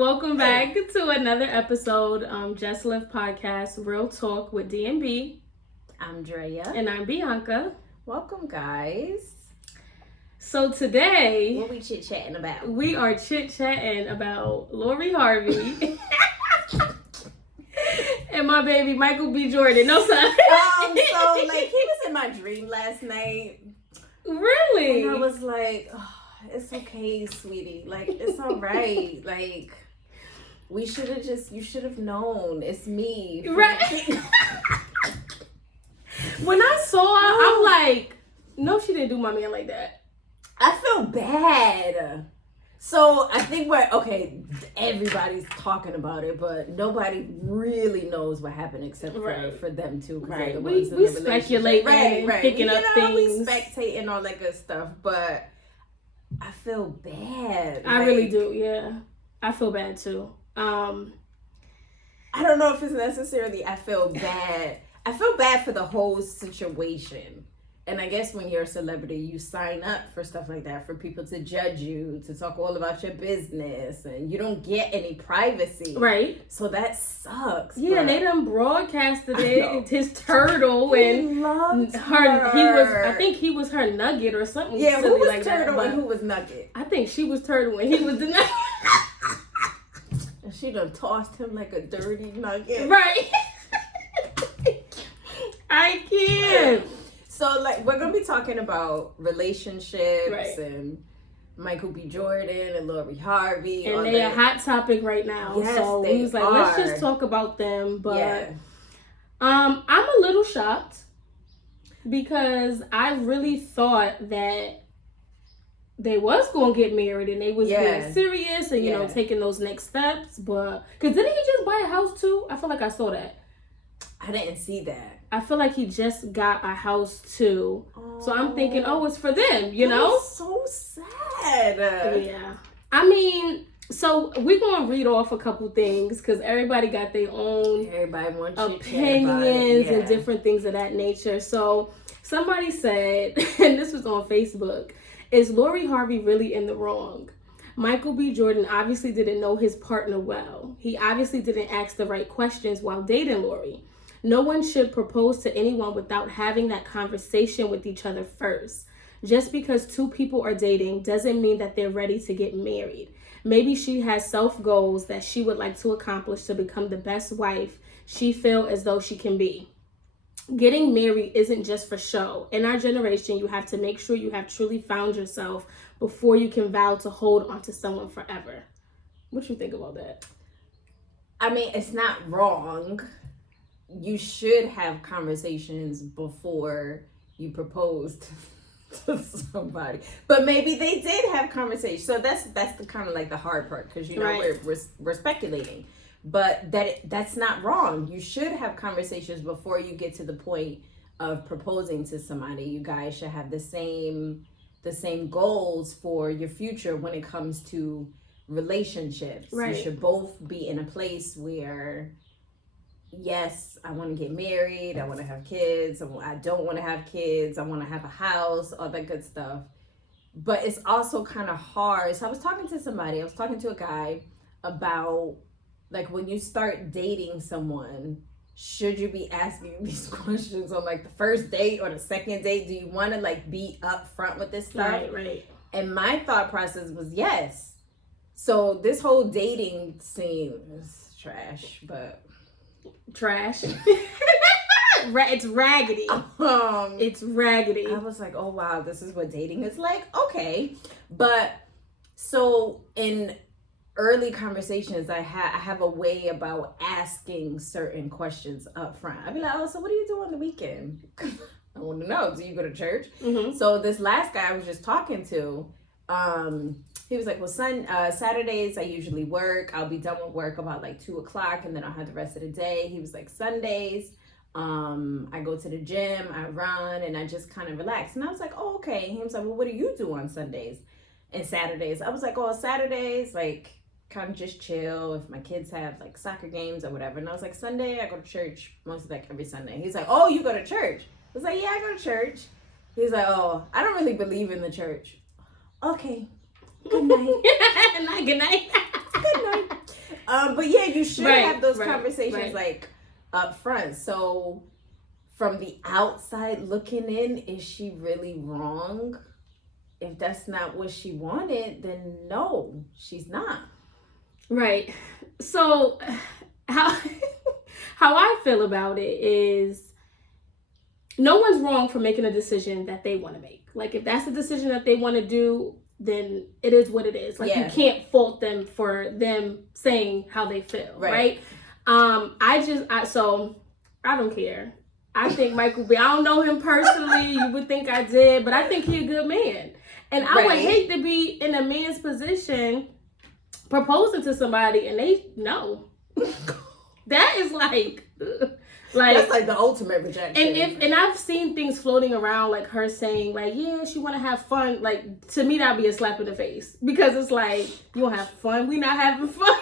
Welcome back to another episode, Just Live Podcast, Real Talk with D&B. I'm Drea. And I'm Bianca. Welcome, guys. So today... What we chit-chatting about? We are chit-chatting about Lori Harvey and my baby, Michael B. Jordan. No, son. So, he was in my dream last night. Really? And I was like... Oh, it's okay, sweetie. Like, it's all right. Like, you should have known. It's me. Right. When I saw her, I'm like, no, she didn't do my man like that. I feel bad. So, I think everybody's talking about it, but nobody really knows what happened except for them two. Right. We speculate, right. Picking up things. We spectating all that good stuff, but... I feel bad. I really do, yeah. I feel bad too. I don't know if it's necessarily I feel bad. I feel bad for the whole situation. And I guess when you're a celebrity, you sign up for stuff like that, for people to judge you, to talk all about your business, and you don't get any privacy. Right. So that sucks. Yeah, they done broadcasted it. His turtle and loved her. I think he was her Nugget or something. Yeah, who was like Turtle that, and who was Nugget? I think she was Turtle and he was the Nugget. And she done tossed him like a dirty nugget. Right. I can't. So, we're going to be talking about relationships and Michael B. Jordan and Lori Harvey. And they're a hot topic right now. Yes, so we was like, let's just talk about them. But I'm a little shocked because I really thought that they was going to get married and they was being serious and, you know, taking those next steps. But, because didn't he just buy a house too? I feel like I saw that. I didn't see that. I feel like he just got a house too. So I'm thinking, it's for them, you know? That's so sad. Yeah. I mean, so we're going to read off a couple things because everybody got their own opinions and different things of that nature. So somebody said, and this was on Facebook, is Lori Harvey really in the wrong? Michael B. Jordan obviously didn't know his partner well. He obviously didn't ask the right questions while dating Lori. No one should propose to anyone without having that conversation with each other first. Just because two people are dating doesn't mean that they're ready to get married. Maybe she has self-goals that she would like to accomplish to become the best wife she feels as though she can be. Getting married isn't just for show. In our generation, you have to make sure you have truly found yourself before you can vow to hold on to someone forever. What you think about that? I mean, it's not wrong. You should have conversations before you propose to somebody. But maybe they did have conversations. So that's the kind of like the hard part because, you know, we're speculating. But that's not wrong. You should have conversations before you get to the point of proposing to somebody. You guys should have the same goals for your future when it comes to relationships. Right. You should both be in a place where... Yes, I want to get married. I want to have kids. I don't want to have kids. I want to have a house, all that good stuff. But it's also kind of hard. So I was talking to a guy about, like, when you start dating someone, should you be asking these questions on, like, the first date or the second date? Do you want to, like, be upfront with this stuff? Right. And my thought process was yes. So this whole dating scene is trash, but... Trash. It's raggedy. It's raggedy. I was like, oh wow, this is what dating is like. Okay, but so in early conversations, I have a way about asking certain questions up front. I'd be like, oh, so what do you do on the weekend? I want to know. Do you go to church? Mm-hmm. So this last guy I was just talking to, he was like, well, Saturdays I usually work. I'll be done with work about like 2:00 and then I'll have the rest of the day. He was like, Sundays, I go to the gym, I run, and I just kind of relax. And I was like, oh, okay. And he was like, well, what do you do on Sundays and Saturdays? I was like, oh, Saturdays, like kind of just chill if my kids have like soccer games or whatever. And I was like, Sunday, I go to church mostly like every Sunday. He's like, oh, you go to church? I was like, yeah, I go to church. He's like, oh, I don't really believe in the church. Okay. Good night. Good night. Good night. But yeah, you should have those conversations like up front. So from the outside looking in, is she really wrong? If that's not what she wanted, then no, she's not. Right. So how I feel about it is no one's wrong for making a decision that they want to make. Like if that's the decision that they want to do, then it is what it is. Like you can't fault them for them saying how they feel, right? So I don't care. I think Michael B. I don't know him personally. You would think I did, but I think he's a good man. And I would hate to be in a man's position proposing to somebody and they no. That is like that's like the ultimate rejection. And I've seen things floating around like her saying like, yeah, she want to have fun. Like to me that'd be a slap in the face because it's like you don't have fun. We not having fun.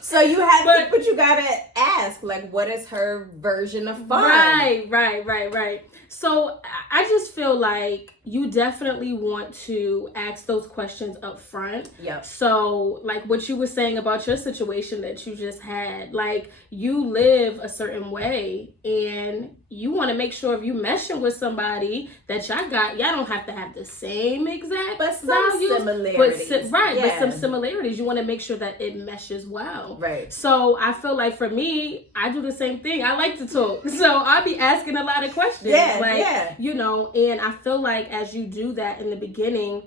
So you have but you gotta ask like, what is her version of fun? Right. So I just feel like you definitely want to ask those questions up front. Yep. So like what you were saying about your situation that you just had, like you live a certain way and you want to make sure if you meshing with somebody that y'all don't have to have the same exact similarities. But some similarities. You want to make sure that it meshes well. Right. So I feel like for me, I do the same thing. I like to talk. So I'll be asking a lot of questions. You know, and I feel like as you do that in the beginning,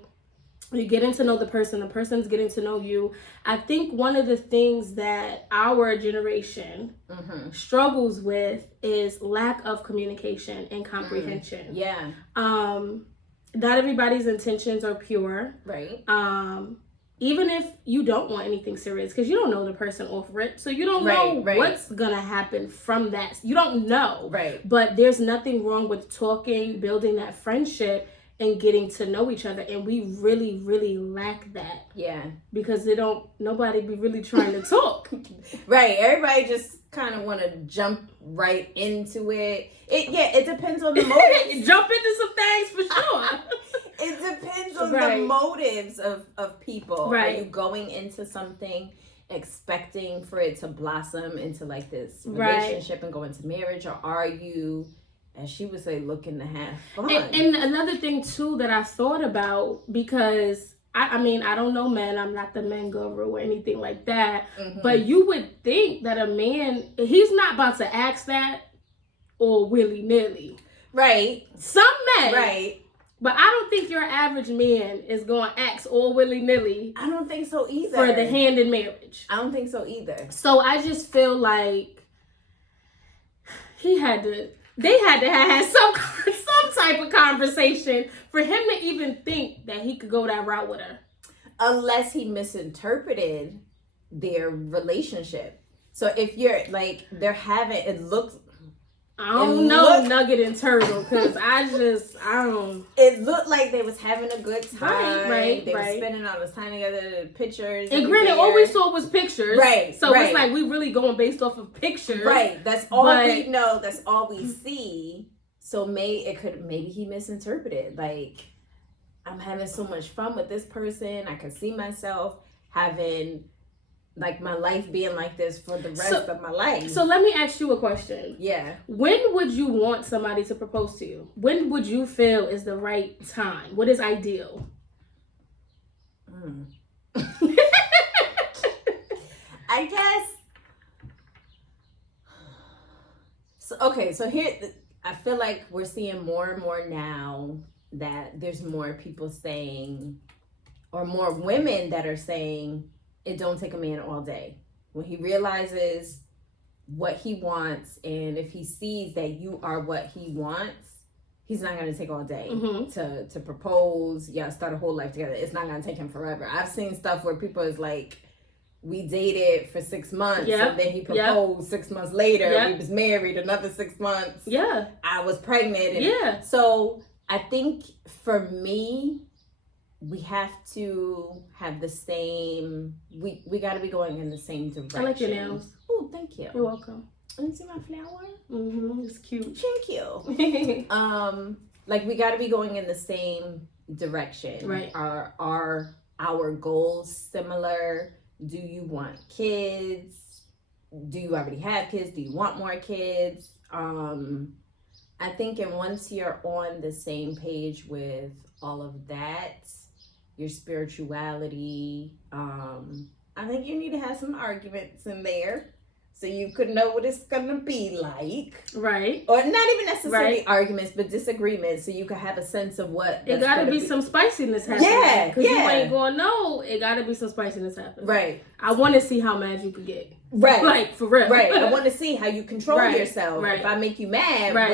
you're getting to know the person's getting to know you. I think one of the things that our generation struggles with is lack of communication and comprehension. Not everybody's intentions are pure. Right. Even if you don't want anything serious, because you don't know the person off rip, so you don't know what's gonna happen from that. You don't know. Right. But there's nothing wrong with talking, building that friendship, and getting to know each other. And we really, really lack that. Yeah. Because nobody be really trying to talk. Right. Everybody just kind of want to jump right into it. It depends on the motives. Jump into some things for sure. It depends on the motives of people. Right. Are you going into something expecting for it to blossom into like this relationship and go into marriage, or are you, as she would say, looking to have fun? And another thing too that I thought about, because I mean, I don't know men, I'm not the men guru or anything like that, but you would think that a man, he's not about to ask that or willy-nilly. Right. Some men. Right. But I don't think your average man is going to ask all willy-nilly. I don't think so either. For the hand in marriage. I don't think so either. So I just feel like they had to have some type of conversation for him to even think that he could go that route with her. Unless he misinterpreted their relationship. So if you're like, I don't know Nugget and Turtle, because I don't. It looked like they was having a good time. Right. They were spending all this time together, pictures. And granted, all we saw was pictures. Right. So it's like we really going based off of pictures. Right. That's all we know. That's all we see. So maybe he misinterpreted. Like, I'm having so much fun with this person. I can see myself having like my life being like this for the rest of my life. So let me ask you a question. Yeah. When would you want somebody to propose to you? When would you feel is the right time? What is ideal? I guess. So here, I feel like we're seeing more and more now that there's more people saying, or more women that are saying, it don't take a man all day. When he realizes what he wants, and if he sees that you are what he wants, he's not going to take all day to propose. Start a whole life together. It's not going to take him forever. I've seen stuff where people is like, we dated for 6 months, and then he proposed 6 months later. We was married another 6 months. I was pregnant. And so I think for me, we have to have the same, we got to be going in the same direction. I like your nails. Oh, thank you. You're welcome. You see my flower? It's cute. Thank you. Like, we got to be going in the same direction. Right. Are our goals similar? Do you want kids? Do you already have kids? Do you want more kids? I think, and once you're on the same page with all of that, your spirituality, I think you need to have some arguments in there so you could know what it's gonna be like, right? Or not even necessarily arguments, but disagreements, so you can have a sense of what it gotta be some spiciness happening. Yeah, because you ain't gonna know. It gotta be some spiciness happening. Right. I want to see how mad you could get. Right. Like, for real. Right. I want to see how you control yourself. Right. If I make you mad, right.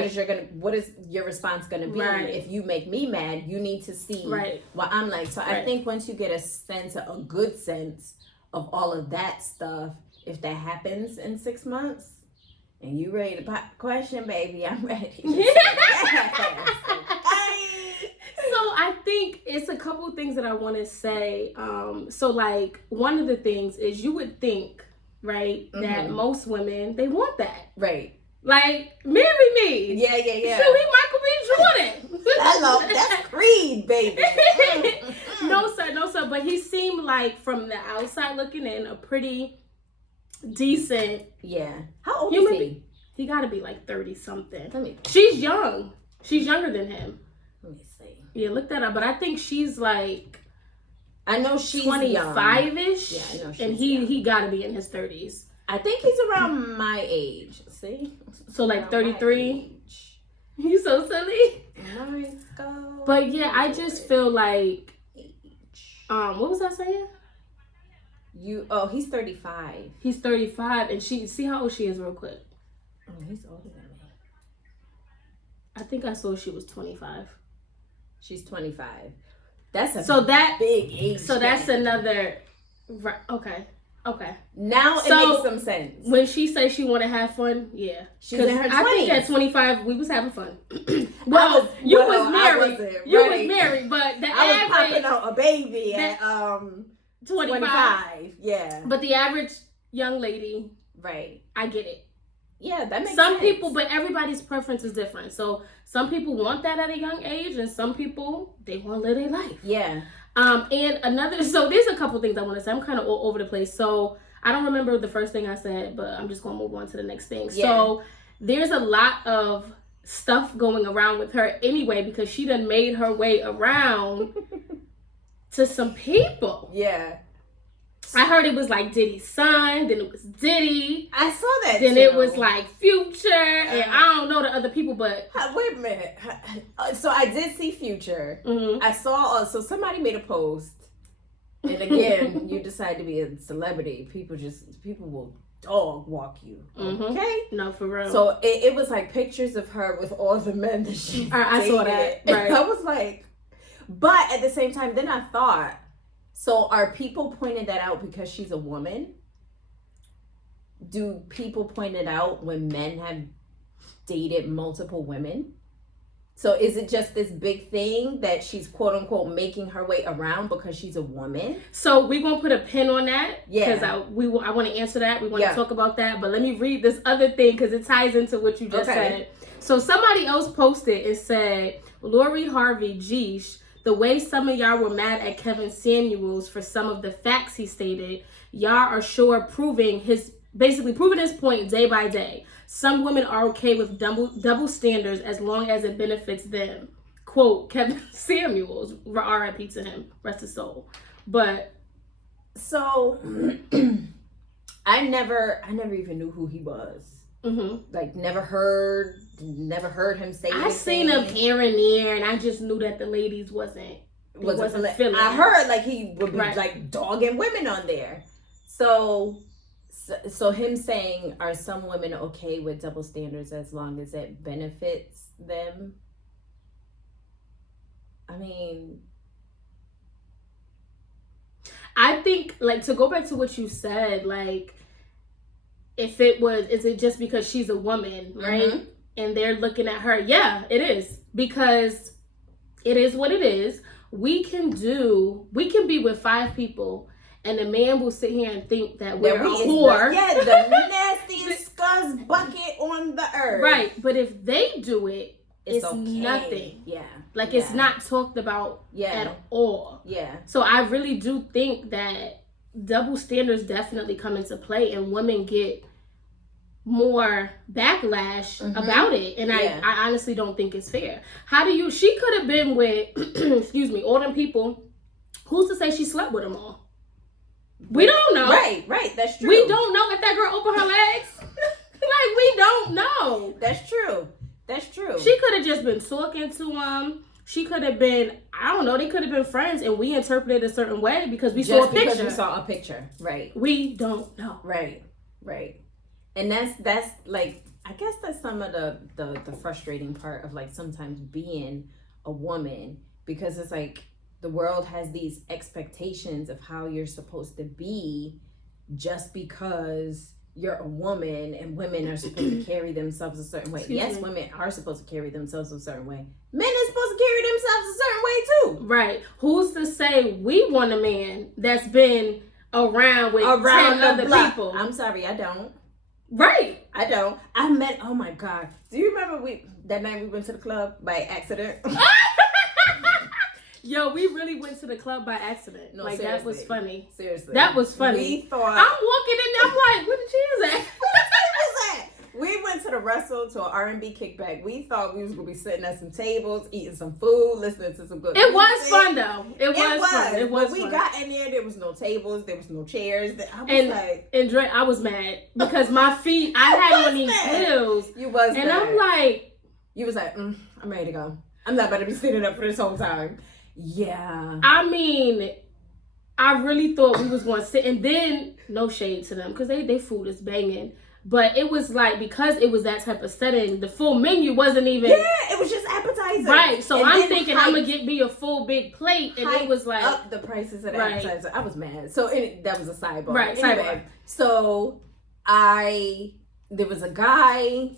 what is your response gonna be? Right. If you make me mad, you need to see right. what I'm like. So I think once you get a good sense of all of that stuff, if that happens in 6 months and you ready to pop the question, baby, I'm ready. So I think it's a couple of things that I want to say. So like one of the things is you would think, right, that most women, they want that. Right. Like, marry me. Yeah. Shoot, he Michael B. Jordan. Hello, that's Creed, baby. No, sir. But he seemed like, from the outside looking in, a pretty decent. Yeah. How old is he? He got to be like 30-something. She's young. She's younger than him. Let me see. Yeah, look that up. But I think she's like, I know she's 25-ish. Yeah, I know she's and he got to be in his 30s. I think he's around my age. See? So like 33. You so silly. But yeah, I just feel like what was I saying? He's 35. He's 35, and see how old she is real quick. Oh, he's older than me. I think I saw she was 25. She's 25. That's big age. So that's another. Okay. Now it makes some sense. When she says she want to have fun, yeah. She's in her 20s. I think at 25 we was having fun. You was married, but I was popping out a baby at 25. Yeah. But the average young lady, right? I get it. Yeah, that makes some sense. people, but everybody's preference is different. So some people want that at a young age, and some people, they want to live their life. Yeah. And so there's a couple things I want to say. I'm kind of all over the place. So I don't remember the first thing I said, but I'm just going to move on to the next thing. Yeah. So there's a lot of stuff going around with her anyway, because she done made her way around to some people. Yeah. I heard it was like Diddy's son, then it was Diddy. I saw that. Then it was like Future, and I don't know the other people, but wait a minute. So I did see Future. I saw somebody made a post, and again, you decide to be a celebrity. People will dog walk you. Okay, no, for real. So it was like pictures of her with all the men that she. I saw that. Right. I was like, but at the same time, then I thought. So are people pointing that out because she's a woman? Do people point it out when men have dated multiple women? So is it just this big thing that she's quote unquote making her way around because she's a woman? So we're going to put a pin on that. Yeah. Because I want to answer that. We want to talk about that. But let me read this other thing because it ties into what you just said. So somebody else posted and said, Lori Harvey, geesh, the way some of y'all were mad at Kevin Samuels for some of the facts he stated, y'all are sure proving his point day by day. Some women are okay with double standards as long as it benefits them. Quote, Kevin Samuels, R.I.P. to him, rest his soul. But so I never even knew who he was. Like never heard him say anything. I seen him here and there, and I just knew that the ladies wasn't feeling. I heard like he would be like dogging women on there. So him saying, are some women okay with double standards as long as it benefits them? I mean, I think, like, to go back to what you said, like, is it just because she's a woman, right? And they're looking at her. Yeah, it is. Because it is what it is. We can be with 5 people, and a man will sit here and think that we're a whore. The nastiest scuzz bucket on the earth. Right. But if they do it, it's okay. Nothing. Yeah. Like, it's not talked about at all. Yeah. So I really do think that double standards definitely come into play, and women get more backlash about it, and I honestly don't think it's fair. She could have been with excuse me, all them people. Who's to say she slept with them all? We don't know. Right, that's true. We don't know if that girl opened her legs. Like, we don't know. That's true. She could have just been talking to him. She could have been, I don't know, they could have been friends, and we interpreted a certain way because we saw a picture. Because we saw a picture, right. We don't know. Right. And that's like, I guess that's some of the frustrating part of, like, sometimes being a woman, because it's like the world has these expectations of how you're supposed to be just because you're a woman, and women are supposed to carry themselves a certain way. Yes, women are supposed to carry themselves a certain way. Men are supposed to carry themselves a certain way too. Right. Who's to say we want a man that's been around with 10 other people? I'm sorry, I don't. Right. I don't. Oh my God. Do you remember that night we went to the club by accident? Yo, we really went to the club by accident. No, like, seriously. That was funny. Seriously. That was funny. We thought... I'm walking in there, I'm like, where the cheers at? We went to the Russell to an R&B kickback. We thought we was going to be sitting at some tables, eating some food, listening to some good music. It was fun, though. It was fun. It was fun. We got in there was no tables, there was no chairs. And Dre, I was mad because my feet, I had on these heels. You was and mad. I'm like... You was like, I'm ready to go. I'm not about to be sitting up for this whole time. Yeah. I mean, I really thought we was going to sit, and then no shade to them because they food is banging. But it was like, because it was that type of setting, the full menu wasn't even... Yeah, it was just appetizer. Right, so I'm thinking I'm going to get me a full big plate, and it was like... up the prices of the appetizer. I was mad. So that was a sidebar. Right, anyway, so there was a guy,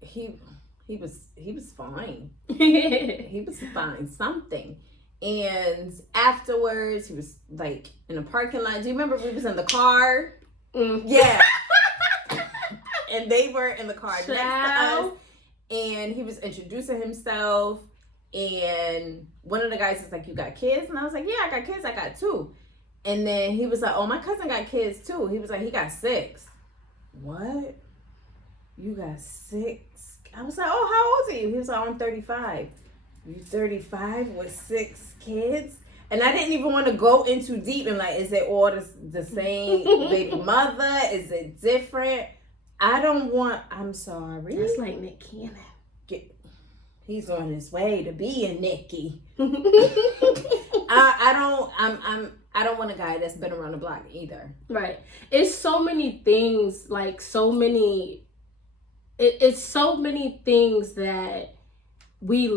he was fine. He was fine, something. And afterwards, he was like in a parking lot. Do you remember we was in the car? Yeah. And they were in the car next to us. And he was introducing himself. And one of the guys was like, you got kids? And I was like, yeah, I got kids. I got 2. And then he was like, oh, my cousin got kids too. He was like, he got 6. What? You got 6? I was like, oh, how old are you? He was like, oh, I'm 35. You 35 with 6 kids? And I didn't even want to go into deep and like, is it all the same baby mother? Is it different? I'm sorry. That's like Nick Cannon. He's on his way to being Nicky. I don't want a guy that's been around the block either. Right. It's so many things, like it's so many things that we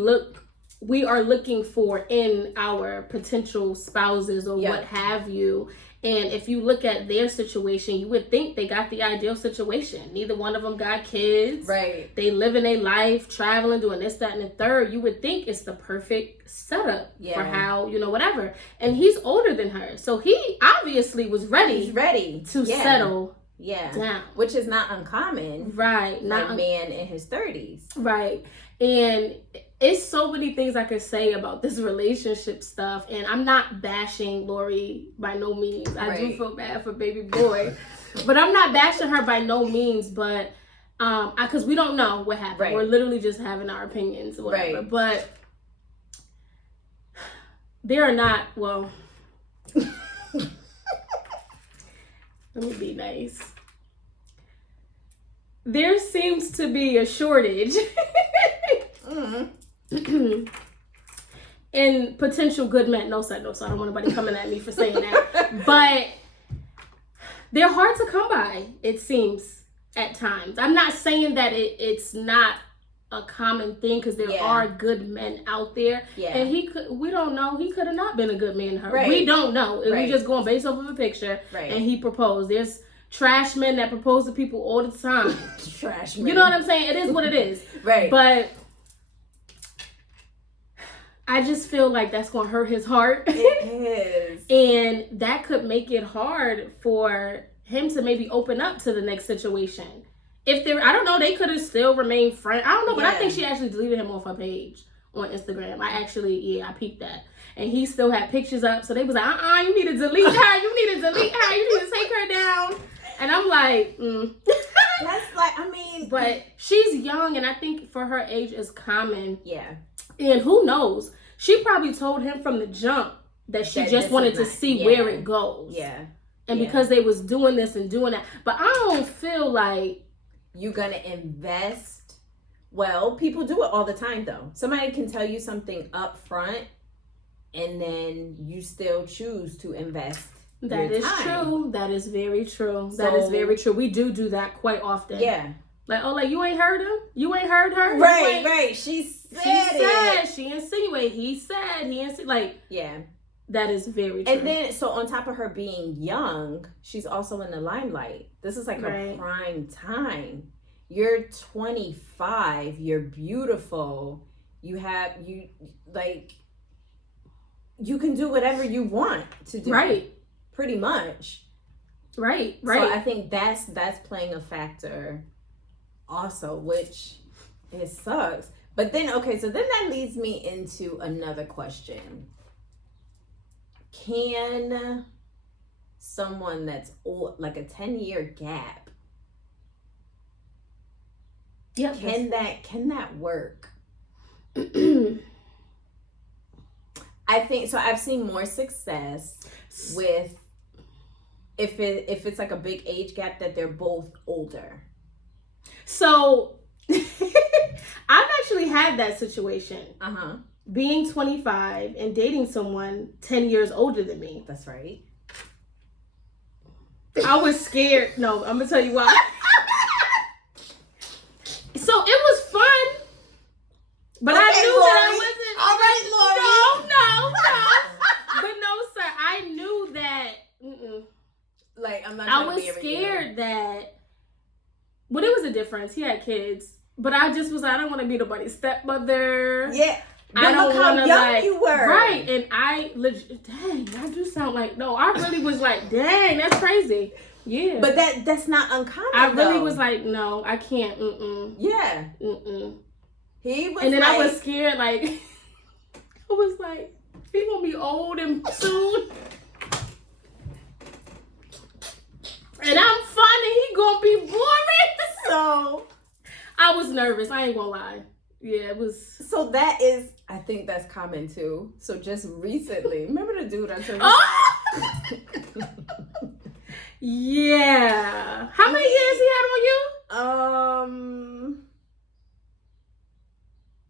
are looking for in our potential spouses or what have you. And if you look at their situation, you would think they got the ideal situation. Neither one of them got kids. Right. They living their life, traveling, doing this, that, and the third. You would think it's the perfect setup for how, whatever. And he's older than her. So he obviously was ready. He's ready to settle down. Which is not uncommon. Right. Not a man in his 30s. Right. And it's so many things I could say about this relationship stuff. And I'm not bashing Lori by no means. I do feel bad for baby boy. But I'm not bashing her by no means. But because we don't know what happened. Right. We're literally just having our opinions or whatever. Right. But there are not, well... Let me be nice. There seems to be a shortage in potential good men. No, sir, I don't want nobody coming at me for saying that. But they're hard to come by, it seems, at times. I'm not saying that it's not a common thing, because there are good men out there. Yeah. And we don't know. He could have not been a good man to her. Right. We don't know. We just going based off of a picture. Right. And he proposed. There's trash men that propose to people all the time. Trash men. You know what I'm saying? It is what it is. Right. But I just feel like that's going to hurt his heart. It is. And that could make it hard for him to maybe open up to the next situation. I don't know, they could have still remained friends. I don't know, but I think she actually deleted him off her page on Instagram. I peeped that. And he still had pictures up. So they was like, you need to delete her. You need to delete her. You need to take her down. And I'm like, That's like, I mean. But she's young, and I think for her age is common. Yeah. And who knows? She probably told him from the jump that she just wanted to see where it goes. Yeah. And because they was doing this and doing that. But I don't feel like you're going to invest. Well, people do it all the time, though. Somebody can tell you something up front, and then you still choose to invest. That is true. That is very true. That is very true. We do that quite often. Yeah. Like, you ain't heard him? You ain't heard her? Right. She said. She insinuated. He said. Like, yeah. That is very true. And then, so on top of her being young, she's also in the limelight. This is like a prime time. You're 25. You're beautiful. You can do whatever you want to do. Right. Pretty much. Right. So I think that's playing a factor also, which it sucks. But then, okay, so then that leads me into another question. Can someone that's old, like a 10-year gap, can that work? I think so. I've seen more success with if it's like a big age gap that they're both older. So I've actually had that situation. Being 25 and dating someone 10 years older than me. That's right. I was scared. No, I'm gonna tell you why. So it was fun, but I knew Lori. that I wasn't. All right, No. But no, sir. I knew that. Like, I'm not. I was scared that. But it was a difference. He had kids, but I just was. I don't want to be nobody's stepmother. Yeah. I don't want to young you were. Right, and I dang, I do sound like no. I really was like, dang, that's crazy. Yeah, but that's not uncommon. I really was like, no, I can't. Yeah. He was, and then I was scared. Like, I was like, he gonna be old and soon, and I'm fun, and he gonna be boring. So I was nervous. I ain't gonna lie. Yeah, it was. So that is, I think that's common too. So just recently, remember the dude I told you? Yeah. How many years he had on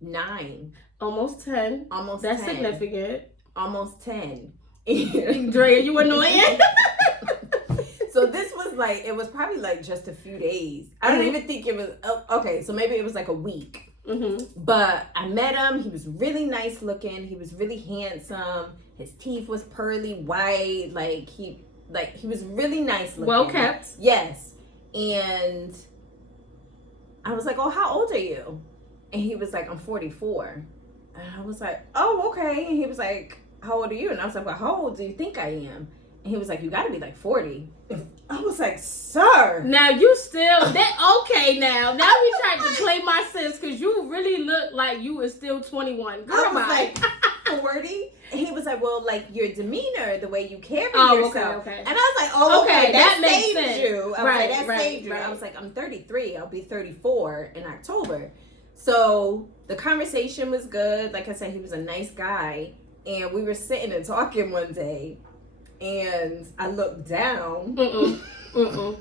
you? 9. Almost 10. Almost That's 10. significant. Almost 10. Drea, you annoying? So this was like, it was probably like just a few days. I don't even think it was, okay, so maybe it was like a week. But I met him. He was really nice looking. He was really handsome. His teeth was pearly white. Like he was really nice looking. Well kept. Yes. And I was like, oh, how old are you? And he was like, I'm 44. And I was like, oh, okay. And he was like, how old are you? And I was like, well, how old do you think I am? And he was like, you got to be like 40. I was like, sir. Now you still, okay now. Now we tried to play my sis because you really look like you were still 21. Girl, I was like, 40? And he was like, well, like your demeanor, the way you carry yourself. Okay. And I was like, oh, okay, that makes saved sense. you. I was like, that saved you. I was like, I'm 33. I'll be 34 in October. So the conversation was good. Like I said, he was a nice guy. And we were sitting and talking one day. And I looked down. You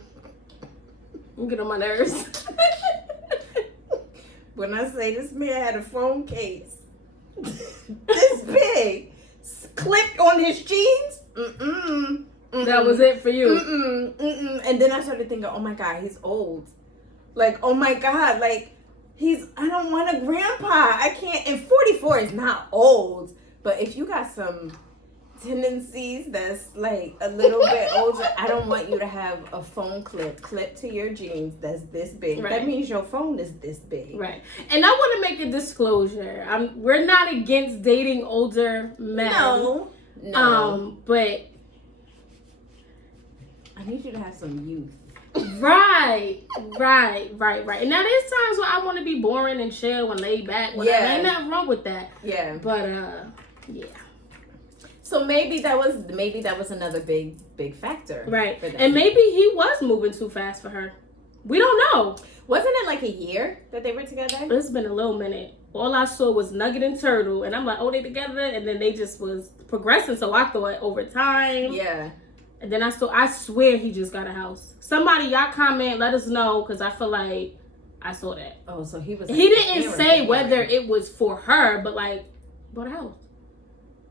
get on my nerves. When I say this man had a phone case this big, clipped on his jeans. That was it for you. And then I started thinking, oh my God, he's old. Like, oh my God, like I don't want a grandpa. I can't. And 44 is not old, but if you got some tendencies that's like a little bit older, I don't want you to have a phone clipped to your jeans that's this big. Right. That means your phone is this big. Right. And I want to make a disclosure. We're not against dating older men. No. But I need you to have some youth. Right. Right. And now there's times where I want to be boring and chill and laid back. Whatever. Yeah. Ain't nothing wrong with that. Yeah. But yeah. So maybe that was another big factor. Right. And maybe he was moving too fast for her. We don't know. Wasn't it like a year that they were together? It's been a little minute. All I saw was Nugget and Turtle, and I'm like, oh, they together, and then they just was progressing. So I thought over time. Yeah. And then I swear he just got a house. Somebody, y'all comment, let us know, because I feel like I saw that. Oh, so he was. He didn't say whether it was for her, but like, bought a house.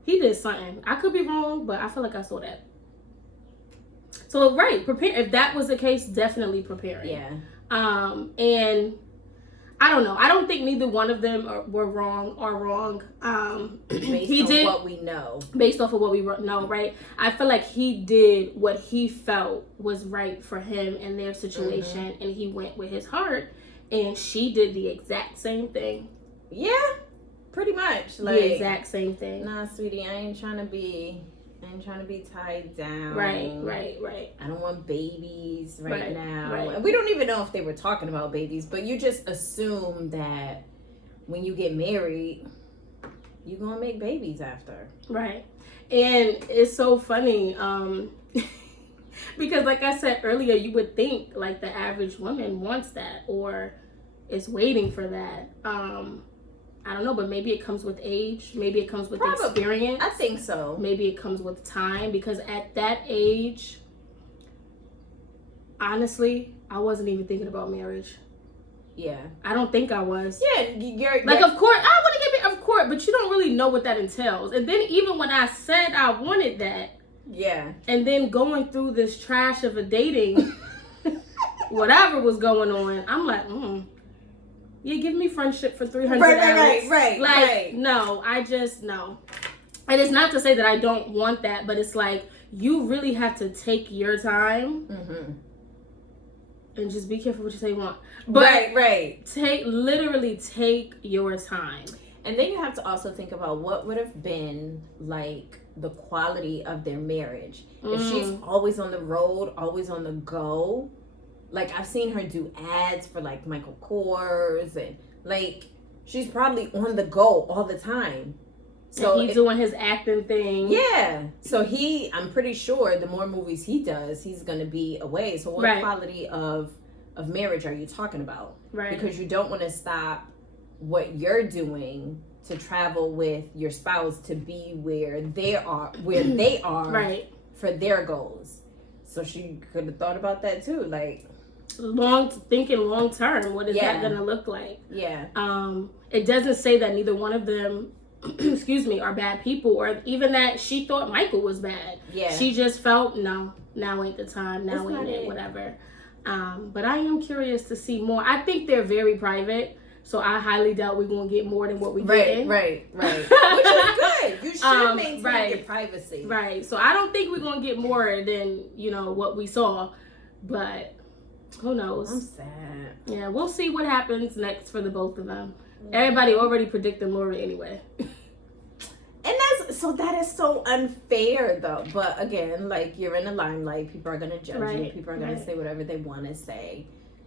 He did something. I could be wrong, but I feel like I saw that. So right, prepare. If that was the case, definitely preparing. Yeah. And I don't know. I don't think neither one of them were wrong or wrong. Based on what we know. Based off of what we know, right? I feel like he did what he felt was right for him and their situation, and he went with his heart. And she did the exact same thing. Yeah, pretty much. Like, the exact same thing. Nah, sweetie, I ain't trying to be tied down. Right. I don't want babies right now. Right. And we don't even know if they were talking about babies, but you just assume that when you get married, you're gonna make babies after. Right. And it's so funny, because like I said earlier, you would think like the average woman wants that or is waiting for that. I don't know, but maybe it comes with age. Maybe it comes with experience. I think so. Maybe it comes with time, because at that age, honestly, I wasn't even thinking about marriage. Yeah. I don't think I was. Yeah, you're like, of course, I want to get married, of course, but you don't really know what that entails. And then even when I said I wanted that, yeah, and then going through this trash of a dating, whatever was going on, I'm like, yeah, give me friendship for 300 hours. Right. No, no. And it's not to say that I don't want that, but it's like, you really have to take your time and just be careful what you say you want. But right. Literally take your time. And then you have to also think about what would have been like the quality of their marriage. If she's always on the road, always on the go. Like, I've seen her do ads for, like, Michael Kors, and, like, she's probably on the go all the time. So and he's doing his acting thing. Yeah. So I'm pretty sure the more movies he does, he's going to be away. So what quality of marriage are you talking about? Right. Because you don't want to stop what you're doing to travel with your spouse to be where they are right. for their goals. So she could have thought about that, too. Like, thinking long term, what is that gonna look like? Yeah. It doesn't say that neither one of them are bad people, or even that she thought Michael was bad. Yeah. She just felt now ain't the time, now ain't it, whatever. But I am curious to see more. I think they're very private, so I highly doubt we're gonna get more than what we get. Right. Which is good. You should maintain your privacy. Right. So I don't think we're gonna get more than, what we saw. But who knows? I'm sad. Yeah, we'll see what happens next for the both of them. Everybody already predicting Lori anyway. And that is so unfair, though. But again, like, you're in the limelight. People are gonna judge you. People are gonna say whatever they want to say.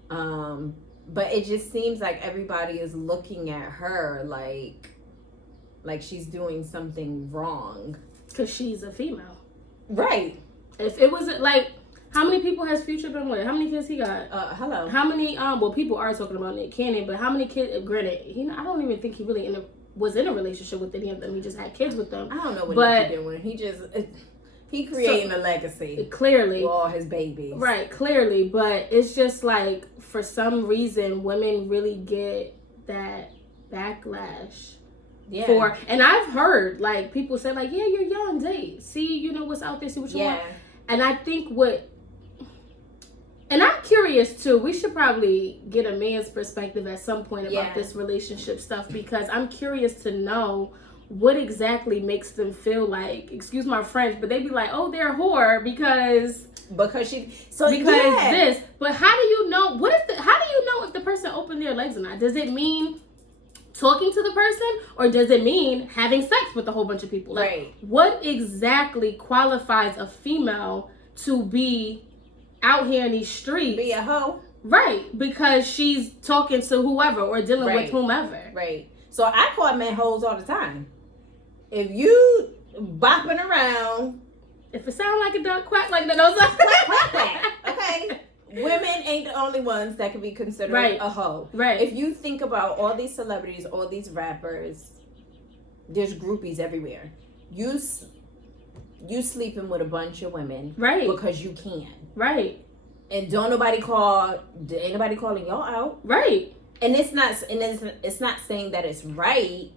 But it just seems like everybody is looking at her like she's doing something wrong. Because she's a female. Right. If it wasn't like, how many people has Future been with? How many kids he got? Hello. How many, people are talking about Nick Cannon, but how many kids, granted, I don't even think he really was in a relationship with any of them. He just had kids with them. I don't know what he's doing. He creating a legacy. Clearly. With all his babies. Right, clearly. But it's just like, for some reason, women really get that backlash. Yeah. And I've heard, like, people say, like, yeah, you're young, date. See, what's out there, see what you want. And I think and I'm curious, too. We should probably get a man's perspective at some point about this relationship stuff, because I'm curious to know what exactly makes them feel like, excuse my French, but they be like, oh, they're a whore because this. But how do you know? How do you know if the person opened their legs or not? Does it mean talking to the person, or does it mean having sex with a whole bunch of people? Like, what exactly qualifies a female to be out here in these streets? Be a hoe. Right, because she's talking to whoever or dealing with whomever. Right. So I call men hoes all the time. If you bopping around, if it sounds like a duck quack, like those quack, quack, quack. Okay. Women ain't the only ones that can be considered a hoe. Right. If you think about all these celebrities, all these rappers, there's groupies everywhere. You sleeping with a bunch of women, right? Because you can, right? And ain't nobody calling y'all out, right? And it's not saying that it's right.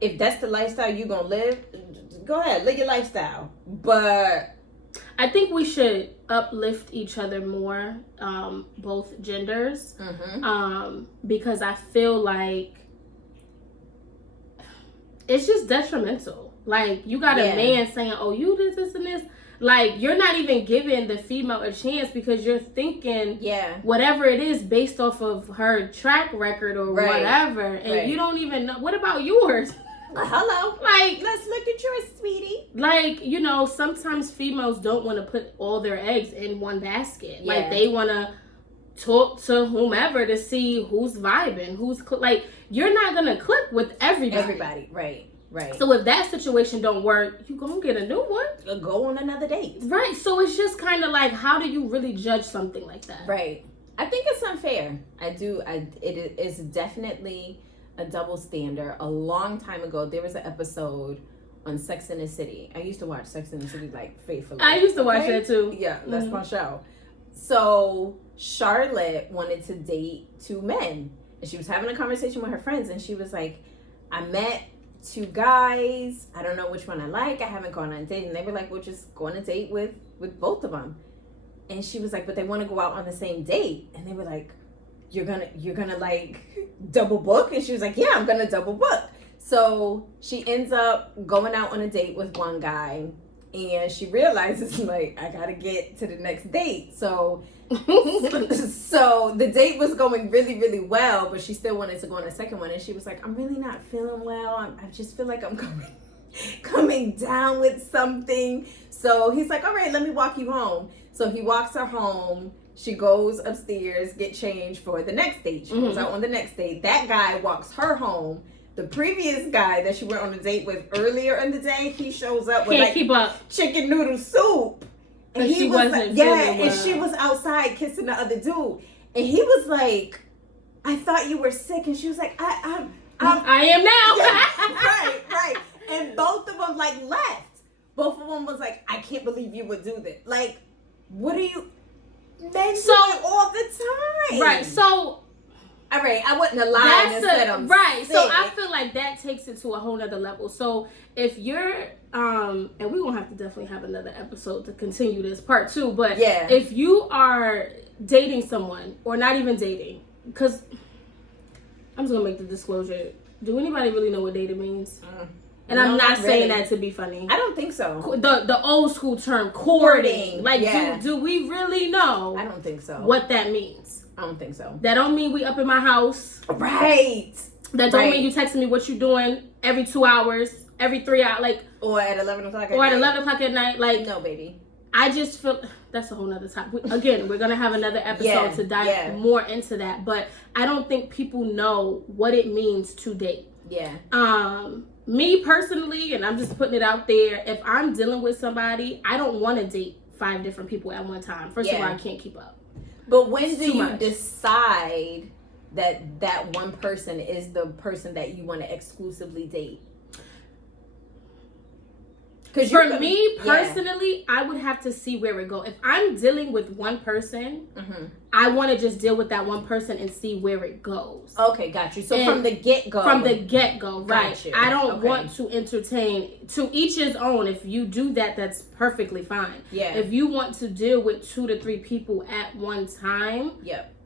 If that's the lifestyle you gonna live, go ahead, live your lifestyle. But I think we should uplift each other more, both genders, because I feel like it's just detrimental. Like, you got a man saying, oh, you this, and this. Like, you're not even giving the female a chance because you're thinking whatever it is based off of her track record or whatever. And you don't even know. What about yours? Hello. Like, let's look at yours, sweetie. Like, you know, sometimes females don't want to put all their eggs in one basket. Yeah. Like, they want to talk to whomever to see who's vibing, like, you're not going to click with everybody. Right. So if that situation don't work, you gonna get a new one. Go on another date. Right. So it's just kind of like, how do you really judge something like that? Right. I think it's unfair. It is definitely a double standard. A long time ago, there was an episode on Sex and the City. I used to watch Sex and the City like faithfully. I used to watch that too. Yeah, that's my show. So Charlotte wanted to date two men, and she was having a conversation with her friends, and she was like, I met two guys. I don't know which one I like. I haven't gone on a date. And they were like, well, just go on a date with both of them. And she was like, but they want to go out on the same date. And they were like, you're gonna like double book? And she was like, yeah, I'm gonna double book. So she ends up going out on a date with one guy, and she realizes, like, I gotta get to the next date. So the date was going really, really well, but she still wanted to go on a second one. And she was like, I'm really not feeling well. I just feel like I'm coming down with something. So he's like, all right, let me walk you home. So he walks her home. She goes upstairs, get changed for the next date. She goes out on the next date. That guy walks her home. The previous guy that she went on a date with earlier in the day, he shows up with keep up. Chicken noodle soup. And he was like, and she was outside kissing the other dude. And he was like, I thought you were sick. And she was like, I am now. Right. And both of them like left. Both of them was like, I can't believe you would do this. Like, what are you? Men do it all the time. Right. So, all right, I wouldn't have lied and said I'm sick. So I feel like that takes it to a whole nother level. So if you're, and we're going to have to definitely have another episode to continue this part 2. But if you are dating someone, or not even dating, because I'm just going to make the disclosure. Do anybody really know what dating means? And I'm not saying that to be funny. I don't think so. The old school term, courting. Like, do we really know? I don't think so. What that means? I don't think so. That don't mean we up in my house. Right. That don't mean you texting me what you doing every 2 hours, every 3 hours, like, or at 11 o'clock at night. Or at 11 o'clock at night. Like, no, baby. I just feel that's a whole nother topic. Again, we're gonna have another episode to dive more into that. But I don't think people know what it means to date. Yeah. Me personally, and I'm just putting it out there, if I'm dealing with somebody, I don't want to date 5 different people at one time. First of all, I can't keep up. But when do you decide that one person is the person that you want to exclusively date? For me personally, I would have to see where it goes. If I'm dealing with one person, I want to just deal with that one person and see where it goes. Okay, got you. So from the get-go. From the get-go, right. I don't want to entertain, to each his own. If you do that, that's perfectly fine. Yeah. If you want to deal with 2 to 3 people at one time,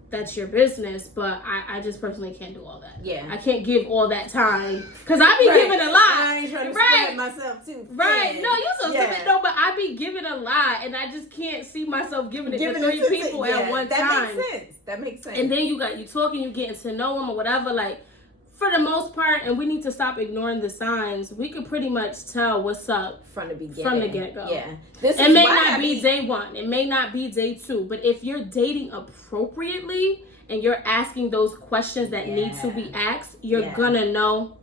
that's your business, but I just personally can't do all that. Yeah. I can't give all that time. Because I be giving a lot. I ain't trying to spread myself too. Right. No, you're so stupid. No, but I be giving a lot, and I just can't see myself giving it to 3 people at one time. That makes sense. And then you talking, you getting to know them or whatever. Like, for the most part, and we need to stop ignoring the signs, we could pretty much tell what's up from the beginning. From the get-go. Yeah. It may not be day 1. It may not be day 2. But if you're dating appropriately and you're asking those questions that need to be asked, you're gonna know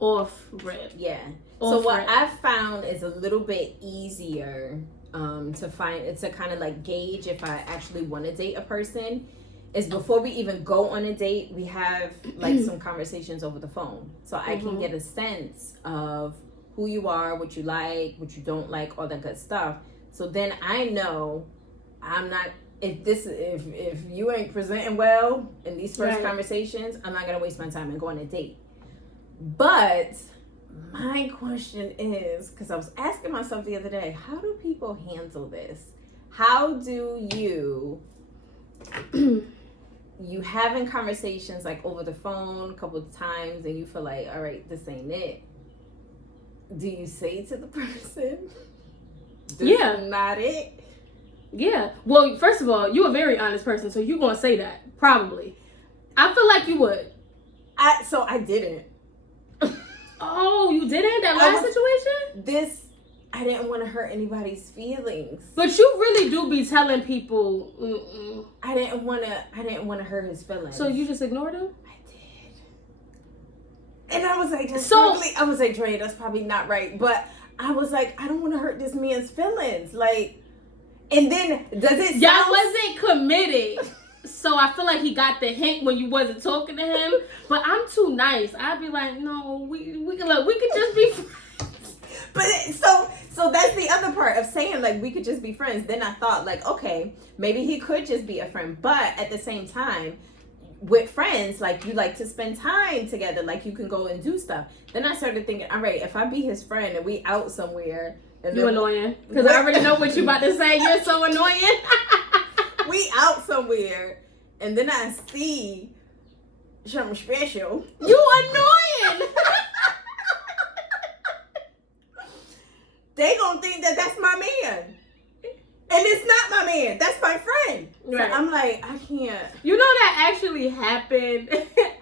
off rip. Yeah. So what I've found is a little bit easier to kind of like gauge if I actually want to date a person is before we even go on a date, we have like some conversations over the phone. So I can get a sense of who you are, what you like, what you don't like, all that good stuff. So then I know I'm not, if you ain't presenting well in these first conversations, I'm not going to waste my time and go on a date. But my question is, because I was asking myself the other day, how do people handle this? How do you having conversations like over the phone a couple of times and you feel like, all right, this ain't it. Do you say to the person, this is not it? Yeah. Well, first of all, you're a very honest person, so you're going to say that, probably. I feel like you would. So I didn't. Oh, you didn't? That last situation? I didn't want to hurt anybody's feelings. But you really do be telling people, I didn't want to hurt his feelings. So you just ignored him? I did. And I was like, Dre, that's probably not right. But I was like, I don't want to hurt this man's feelings. Like, and then y'all wasn't committed. So I feel like he got the hint when you wasn't talking to him. But I'm too nice. I'd be like, no, we could just be friends. But so that's the other part of saying like we could just be friends. Then I thought like, okay, maybe he could just be a friend. But at the same time, with friends, like you like to spend time together, like you can go and do stuff. Then I started thinking, all right, if I be his friend and we out somewhere, and you annoying because I already know what you about to say. You're so annoying. We out somewhere, and then I see something special. You annoying. They gonna think that that's my man. And it's not my man. That's my friend. Right. So I'm like, I can't. You know that actually happened.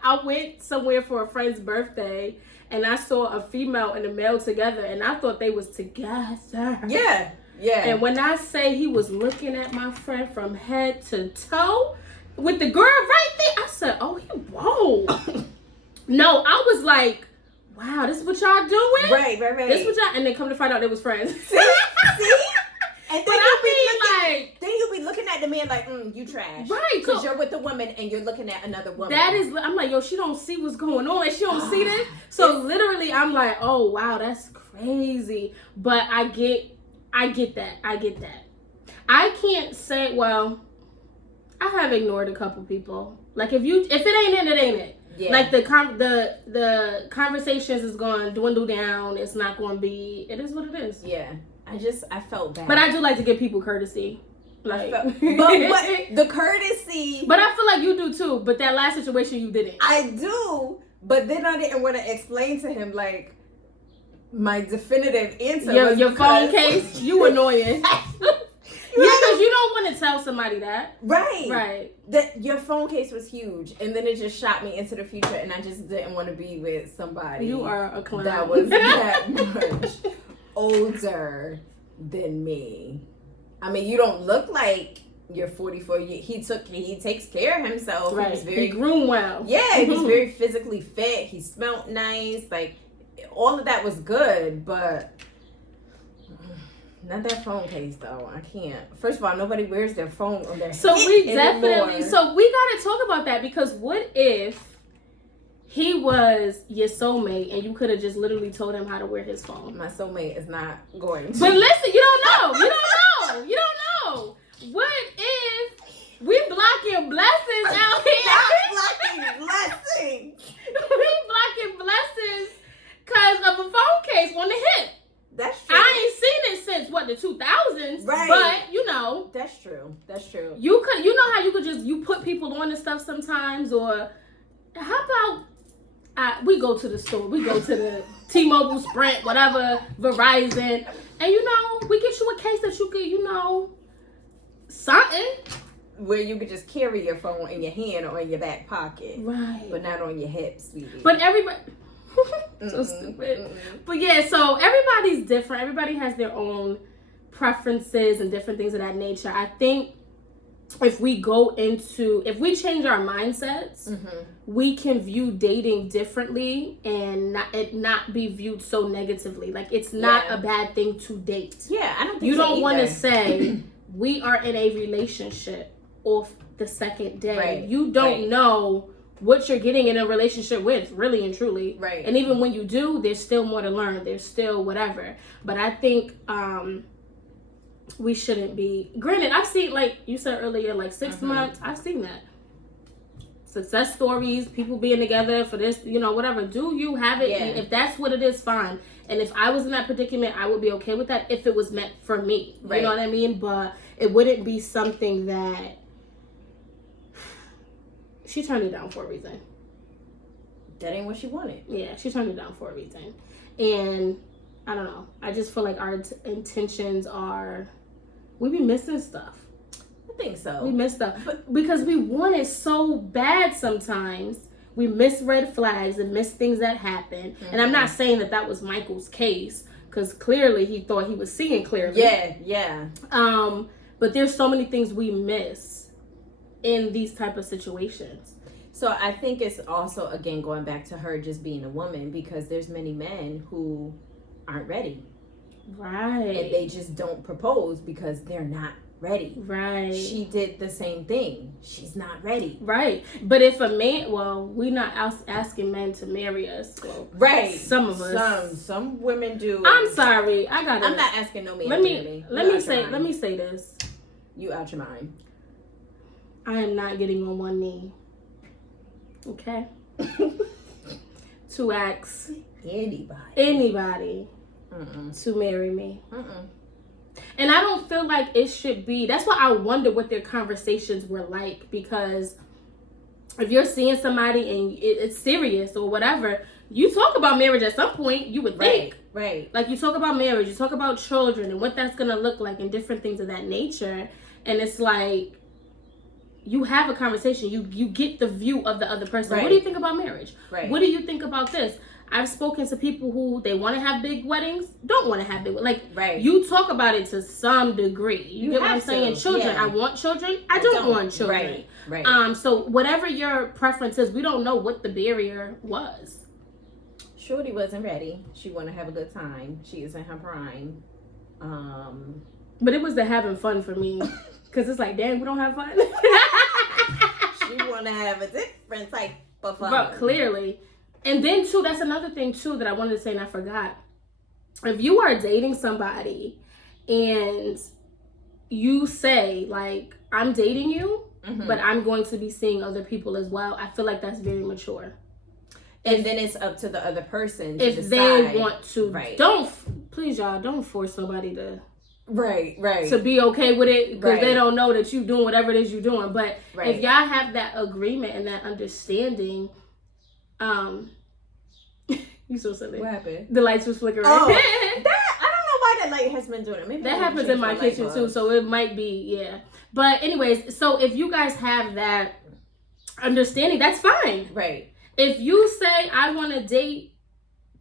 I went somewhere for a friend's birthday, and I saw a female and a male together, and I thought they was together. Yeah. Yeah. And when I say he was looking at my friend from head to toe, with the girl right there, I said, oh, whoa. No, I was like, wow, this is what y'all doing? Right. This is what y'all, and then come to find out they was friends. See? And then you'll be looking at the man like, you trash. Right. Because you're with the woman and you're looking at another woman. I'm like, yo, she don't see what's going on. Like, she don't see this. So literally, I'm like, oh, wow, that's crazy. But I get that. I can't say, well, I have ignored a couple people. Like, if it ain't it, it ain't it. Yeah. Like the conversations is going to dwindle down. It's not going to be. It is what it is. Yeah. I felt bad. But I do like to give people courtesy. Like, but the courtesy. But I feel like you do too. But that last situation, you didn't. I do. But then I didn't want to explain to him like my definitive answer. Your phone case. You annoying. Yeah, because you don't want to tell somebody that. Right. That your phone case was huge, and then it just shot me into the future, and I just didn't want to be with somebody. You are a clown. That was that much older than me. I mean, you don't look like you're 44. He takes care of himself. Right. He groomed well. Yeah, he was very physically fit. He smelled nice. Like, all of that was good, but not that phone case though. I can't. First of all, nobody wears their phone on their So we definitely. anymore. So we gotta talk about that, because what if he was your soulmate and you could have just literally told him how to wear his phone? My soulmate is not going to. But listen, you don't know. What if we blocking blessings out here? Not blocking blessings. We blocking blessings because of a phone case on the hip. That's true. I ain't seen it since the 2000s. Right. But That's true. You know how you could just put people on and stuff sometimes, or how about we go to the store, we go to the T-Mobile, Sprint, whatever, Verizon, and we get you a case that you could, something. where you could just carry your phone in your hand or in your back pocket. Right. But not on your hips, sweetie. But everybody... so stupid. But yeah, so everybody's different. Everybody has their own preferences and different things of that nature. I think if we change our mindsets, we can view dating differently and not be viewed so negatively. Like, it's not a bad thing to date. Yeah, I don't think you so don't want to either. say we are in a relationship off the second day. Right. You don't know what you're getting in a relationship with, really and truly. Right. And even when you do, there's still more to learn. There's still whatever. But I think we shouldn't be. Granted, I've seen, like you said earlier, like 6 months. I've seen that. Success stories, people being together for this, whatever. Do you have it? Yeah. If that's what it is, fine. And if I was in that predicament, I would be okay with that if it was meant for me. Right. You know what I mean? But it wouldn't be something that she turned it down for a reason. That ain't what she wanted. Yeah, she turned it down for a reason. And I don't know. I just feel like our intentions are, we be missing stuff. I think so. We miss stuff. But because we want it so bad sometimes, we miss red flags and miss things that happen. And I'm not saying that was Michael's case, because clearly he thought he was seeing clearly. Yeah. But there's so many things we miss in these type of situations. So I think it's also, again, going back to her just being a woman, because there's many men who aren't ready. Right. And they just don't propose because they're not ready. Right. She did the same thing. She's not ready. Right. But if a man, we're not asking men to marry us. Well, right. Some of us. Some women do. I'm sorry. I'm not asking no man to marry me. Let me say this. You out your mind. I am not getting on one knee. Okay? To ask anybody to marry me. And I don't feel like it should be. That's why I wonder what their conversations were like, because if you're seeing somebody and it's serious or whatever, you talk about marriage at some point, you would think. Right. Like, you talk about marriage, you talk about children and what that's going to look like and different things of that nature. And it's like, you have a conversation. You get the view of the other person. Right. What do you think about marriage? Right. What do you think about this? I've spoken to people who they want to have big weddings, don't want to have big weddings. Like, you talk about it to some degree. You get what I'm saying? Children. I want children. I don't want children. Right. So whatever your preference is, we don't know what the barrier was. Shorty wasn't ready. She wanted to have a good time. She is in her prime. But it was the having fun for me. Because it's like, damn, we don't have fun. She want to have a different type of fun. But clearly. And then, too, that's another thing, too, that I wanted to say and I forgot. If you are dating somebody and you say, like, I'm dating you, but I'm going to be seeing other people as well, I feel like that's very mature. And then it's up to the other person to if decide. They want to. Right. Please, y'all, don't force somebody to... Right. To be okay with it, because they don't know that you're doing whatever it is you're doing. But if y'all have that agreement and that understanding, you so silly. What happened? The lights was flickering. Oh, I don't know why that light has been doing it. Maybe that happens in my kitchen too, so it might be, yeah. But anyways, so if you guys have that understanding, that's fine. Right. If you say, I want to date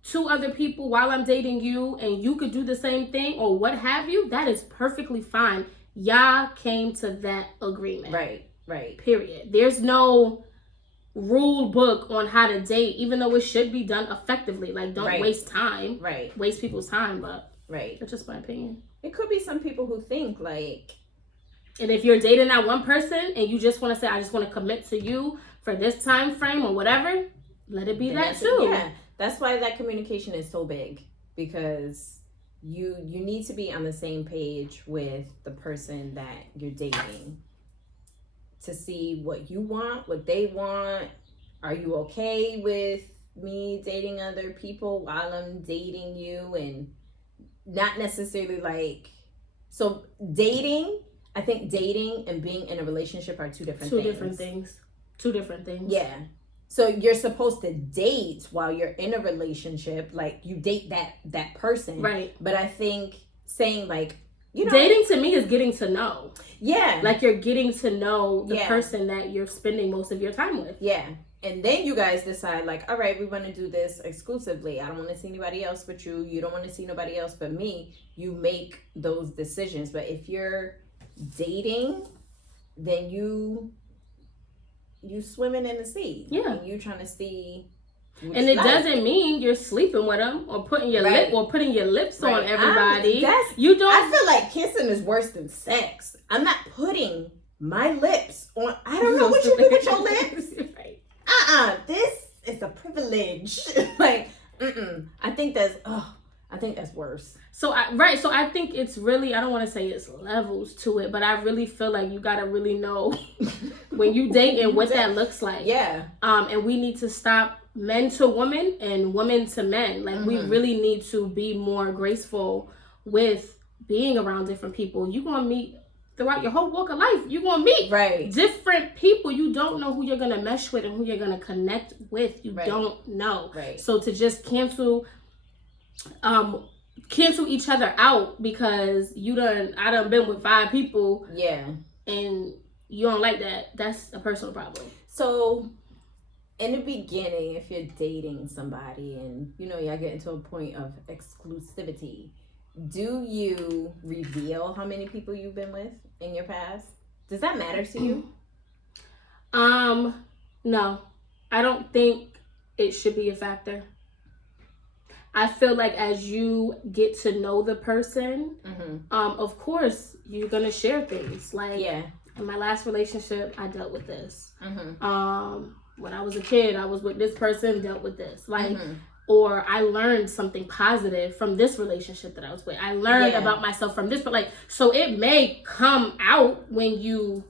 2 other people while I'm dating you, and you could do the same thing or what have you, that is perfectly fine. Y'all came to that agreement. Right. Period. There's no rule book on how to date, even though it should be done effectively. Like, don't waste time. Right. Waste people's time, but right. That's just my opinion. It could be some people who think like, and if you're dating that one person and you just want to say, I just want to commit to you for this time frame or whatever, let it be that too. Yeah. That's why that communication is so big, because you need to be on the same page with the person that you're dating to see what you want, what they want. Are you okay with me dating other people while I'm dating you? And not necessarily like, so dating, I think dating and being in a relationship are two different things. Two different things. Yeah. So you're supposed to date while you're in a relationship, like you date that person. Right. But I think saying like, dating to me is getting to know. Yeah. Like you're getting to know the person that you're spending most of your time with. Yeah. And then you guys decide like, all right, we want to do this exclusively. I don't want to see anybody else but you. You don't want to see nobody else but me. You make those decisions. But if you're dating, then you swimming in the sea. Yeah. And you trying to see. And it doesn't mean you're sleeping with them or putting your lips on everybody. You don't. I feel like kissing is worse than sex. I'm not putting my lips on. I don't know what you do with your lips. Right. This is a privilege. Like, I think that's worse. So I think it's really, I don't want to say it's levels to it, but I really feel like you gotta really know when you date and what that looks like. Yeah. And we need to stop men to women and women to men. Like we really need to be more graceful with being around different people. You're gonna meet throughout your whole walk of life. You're gonna meet different people. You don't know who you're gonna mesh with and who you're gonna connect with. You don't know. Right. So to just cancel each other out because I done been with 5 people. Yeah. And you don't like that. That's a personal problem. So in the beginning, if you're dating somebody and y'all get into a point of exclusivity, do you reveal how many people you've been with in your past? Does that matter to you? No. I don't think it should be a factor. I feel like as you get to know the person, of course, you're going to share things. Like, in my last relationship, I dealt with this. When I was a kid, I was with this person, dealt with this. Like, or I learned something positive from this relationship that I was with. I learned about myself from this. But, like, so it may come out when you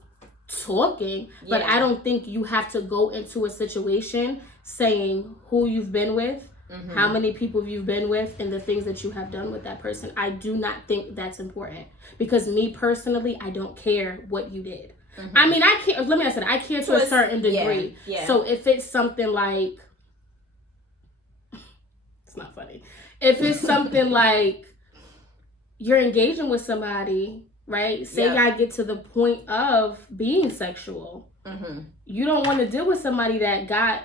talking, but I don't think you have to go into a situation saying who you've been with, how many people you've been with, and the things that you have done with that person. I do not think that's important because me personally, I don't care what you did. I mean, I care. Let me ask you, I care to a certain degree. So if it's something like, it's not funny. If it's something like you're engaging with somebody, right? Say y'all get to the point of being sexual. You don't want to deal with somebody that got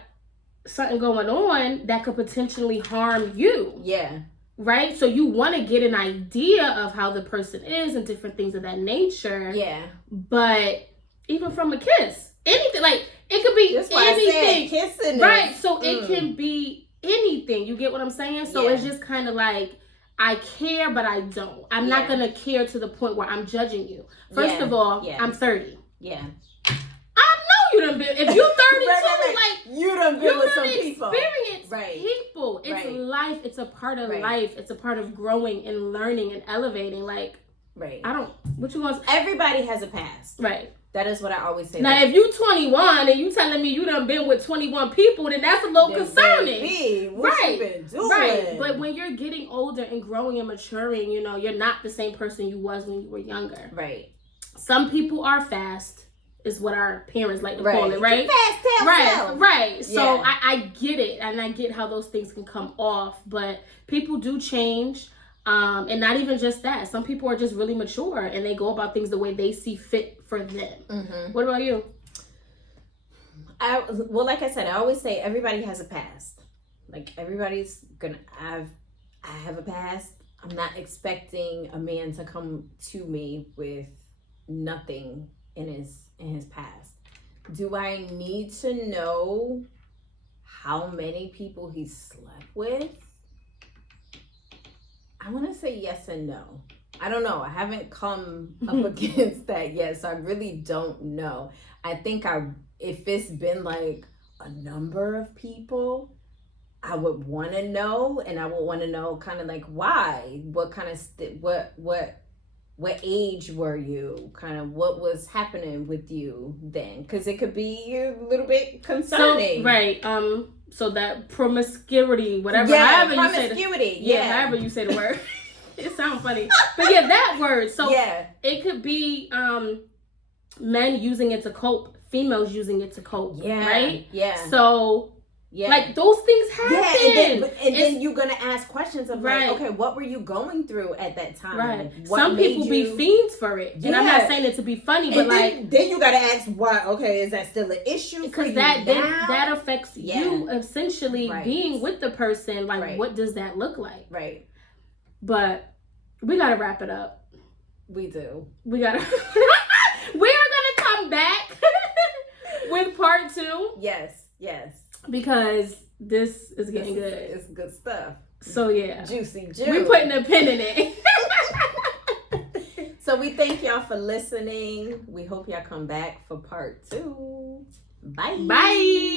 something going on that could potentially harm you. Yeah. Right? So you want to get an idea of how the person is and different things of that nature. Yeah. But even from a kiss, anything, like it could be anything. Kissing right. So it can be anything. You get what I'm saying? So it's just kind of like, I care, but I don't. I'm not going to care to the point where I'm judging you. First of all, I'm 30. Yeah. You done been, if you're 32, like you done been with some people. Experience people. It's life. It's a part of life. It's a part of growing and learning and elevating. Like, what you want? Everybody has a past. Right. That is what I always say. Now, if you 21 and you telling me you done been with 21 people, then that's a little concerning. What you been doing? Right. But when you're getting older and growing and maturing, you're not the same person you was when you were younger. Right. Some people are fast. Is what our parents like to call it, right? Right. So I get it, and I get how those things can come off, but people do change, and not even just that. Some people are just really mature, and they go about things the way they see fit for them. What about you? Well, like I said, I always say everybody has a past. Like everybody's gonna have. I have a past. I'm not expecting a man to come to me with nothing in his past. Do I need to know how many people he slept with? I want to say yes and no. I don't know. I haven't come up against that yet, so I really don't know. I think if it's been like a number of people, I would want to know, and I would want to know kind of like why, what kind of what age were you? Kind of what was happening with you then? Because it could be a little bit concerning. So that promiscuity, whatever. Yeah, promiscuity. However you say the word. It sounds funny. But that word. So it could be men using it to cope, females using it to cope. Yeah. Right? Yeah. So Yeah. Like, those things happen. Yeah, and then you're going to ask questions of like, okay, what were you going through at that time? Right. What Some people be fiends for it. And I'm not saying it to be funny, but then you got to ask why, okay, is that still an issue? Because that affects you essentially being with the person. Like, what does that look like? Right. But we got to wrap it up. We do. We got to. We are going to come back with part 2. Yes. Because this is getting good. It's good stuff. So, yeah. Juicy. We're putting a pin in it. So, we thank y'all for listening. We hope y'all come back for part 2. Bye. Bye.